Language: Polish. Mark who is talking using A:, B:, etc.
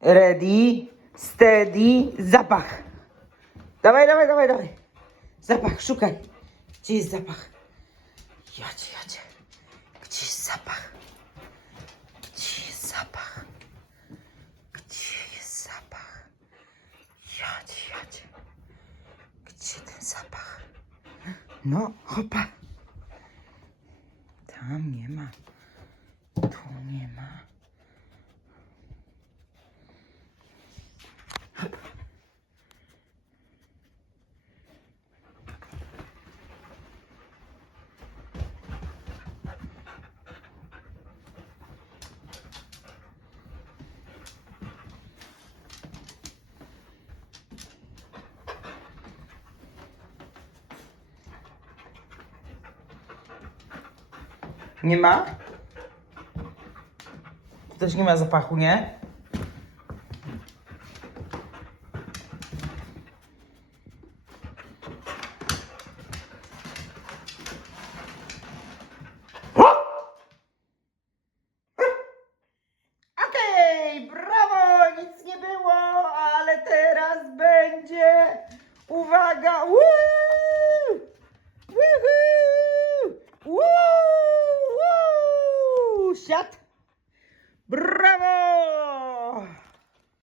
A: Ready, steady, zapach. Dawaj, dawaj, dawaj, dawaj. Zapach, szukaj. Gdzie jest zapach? Jadzie, jadzie. Gdzie jest zapach? Gdzie jest zapach? Gdzie jest zapach? Jadzie, jadzie. Gdzie ten zapach? No, hopa. Tam nie ma. Tu nie ma. Nie ma? Też nie ma zapachu, nie? Okay, nic nie było, ale teraz będzie. Uwaga! 50. Браво!